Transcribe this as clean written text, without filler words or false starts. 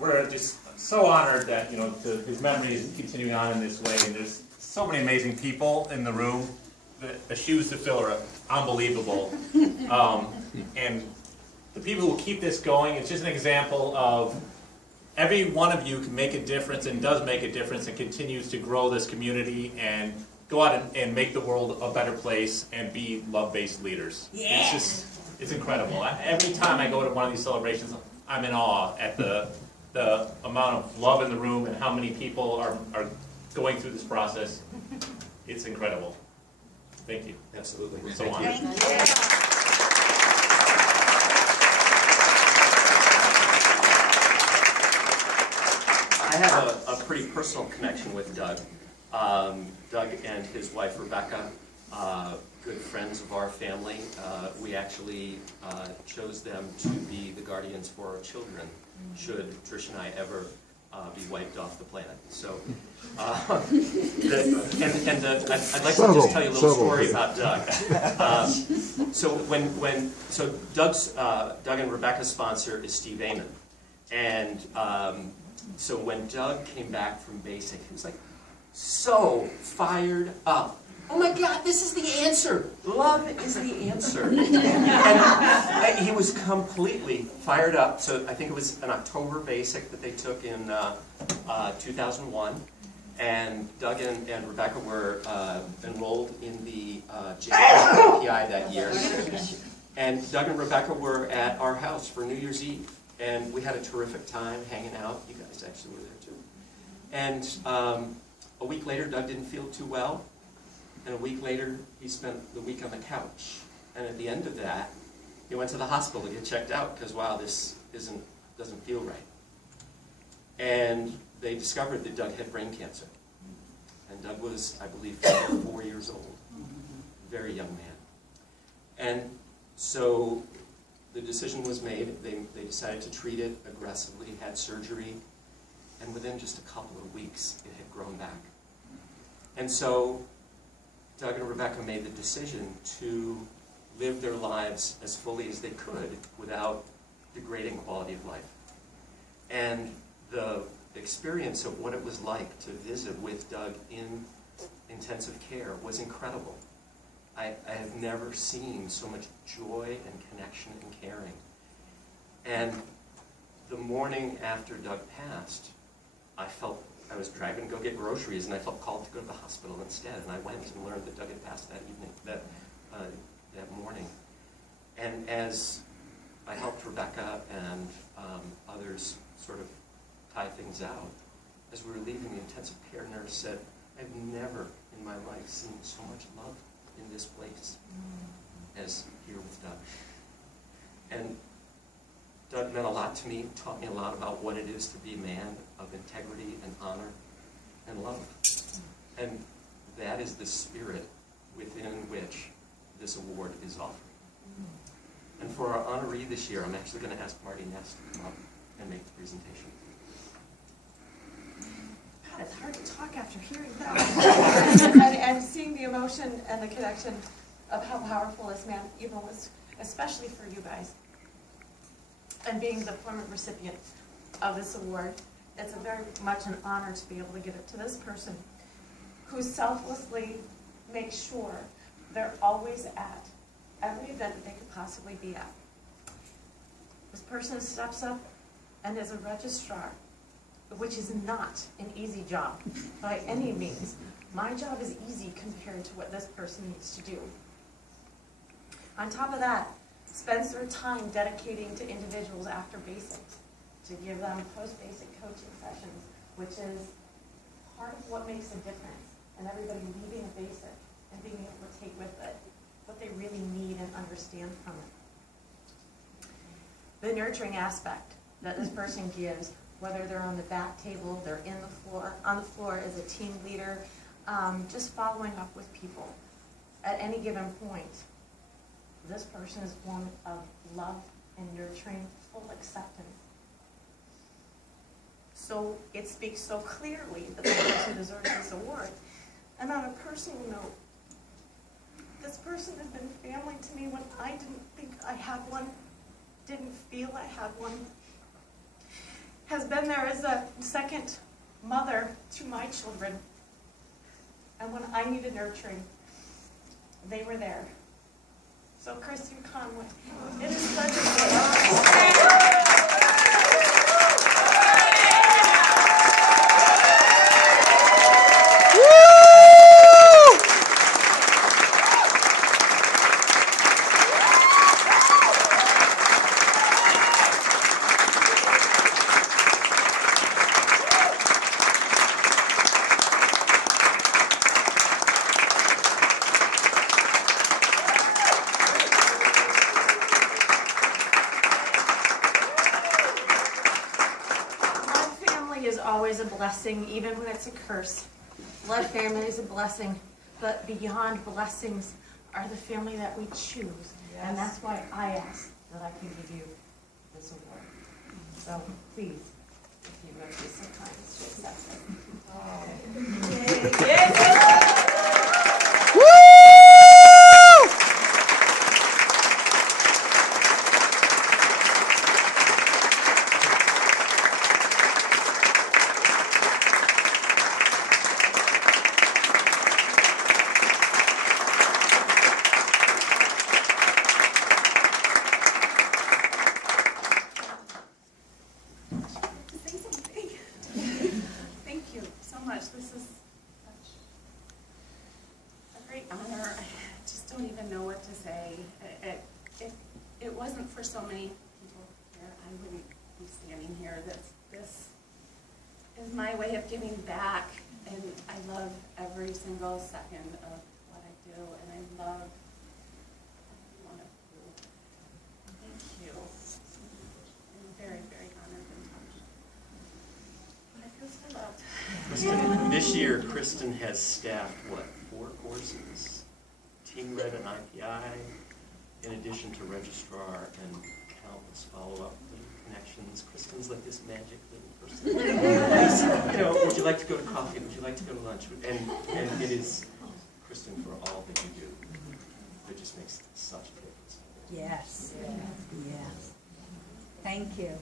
we're just so honored that, his memory is continuing on in this way, and there's so many amazing people in the room. The shoes to fill are unbelievable. And the people who keep this going, it's just an example of every one of you can make a difference and does make a difference and continues to grow this community and go out and make the world a better place and be love-based leaders. Yeah. It's incredible. Every time I go to one of these celebrations, I'm in awe at the amount of love in the room and how many people are going through this process. It's incredible. Thank you. Absolutely. We're so honored. Thank you. I have a pretty personal connection with Doug. Doug and his wife Rebecca, good friends of our family. We actually chose them to be the guardians for our children, should Trish and I ever be wiped off the planet. So, I'd like to just tell you a little story about Doug. So Doug and Rebecca's sponsor is Steve Amon, and so when Doug came back from basic, he was like so fired up. Oh my God, this is the answer. Love is the answer. And he was completely fired up. So I think it was an October basic that they took in 2001. And Doug and Rebecca were enrolled in the JPI that year. And Doug and Rebecca were at our house for New Year's Eve. And we had a terrific time hanging out. You guys actually were there too. And a week later, Doug didn't feel too well. And a week later, he spent the week on the couch. And at the end of that, he went to the hospital to get checked out because, wow, this doesn't feel right. And they discovered that Doug had brain cancer. And Doug was, I believe, 4 years old. Very young man. And so the decision was made. They decided to treat it aggressively, had surgery, and within just a couple of weeks, it had grown back. And so Doug and Rebecca made the decision to live their lives as fully as they could without degrading quality of life. And the experience of what it was like to visit with Doug in intensive care was incredible. I have never seen so much joy and connection and caring. And the morning after Doug passed, I was driving to go get groceries, and I felt called to go to the hospital instead. And I went and learned that Doug had passed that evening, that morning. And as I helped Rebecca and others sort of tie things out, as we were leaving, the intensive care nurse said, "I've never in my life seen so much love in this place as here with Doug." And Doug meant a lot to me, taught me a lot about what it is to be a man of integrity and honor and love. And that is the spirit within which this award is offered. And for our honoree this year, I'm actually going to ask Marty Ness to come up and make the presentation. God, it's hard to talk after hearing that. and seeing the emotion and the connection of how powerful this man even was, especially for you guys. And being the former recipient of this award, it's very much an honor to be able to give it to this person who selflessly makes sure they're always at every event that they could possibly be at. This person steps up and is a registrar, which is not an easy job by any means. My job is easy compared to what this person needs to do. On top of that, spends their time dedicating to individuals after basics to give them post-basic coaching sessions, which is part of what makes a difference in everybody leaving a basic and being able to take with it what they really need and understand from it. The nurturing aspect that this person gives, whether they're on the back table, they're on the floor as a team leader, just following up with people at any given point. This person is one of love and nurturing, full acceptance. So it speaks so clearly that the person deserves this award. And on a personal note, this person has been family to me when I didn't think I had one, didn't feel I had one. has been there as a second mother to my children. And when I needed nurturing, they were there. So Kristin Conway, it is such a pleasure. Is always a blessing, even when it's a curse. Blood family is a blessing, but beyond blessings are the family that we choose. Yes. And that's why I ask that I can give you this award. So please, if you would be so kind as to accept it. Yay. This is such a great honor. I just don't even know what to say. If it wasn't for so many people here, I wouldn't be standing here. This is my way of giving back, and I love every single second of what I do, and I love every one of you. Thank you. I'm very, very honored and touched. I feel so loved. Kristin, this year, Kristin has staffed, 4 courses, team read an IPI, in addition to registrar and countless follow-up connections. Kristin's like this magic little person. Would you like to go to coffee? Would you like to go to lunch? And it is Kristin for all that you do. It just makes such a difference. Yes. Yes. Thank you.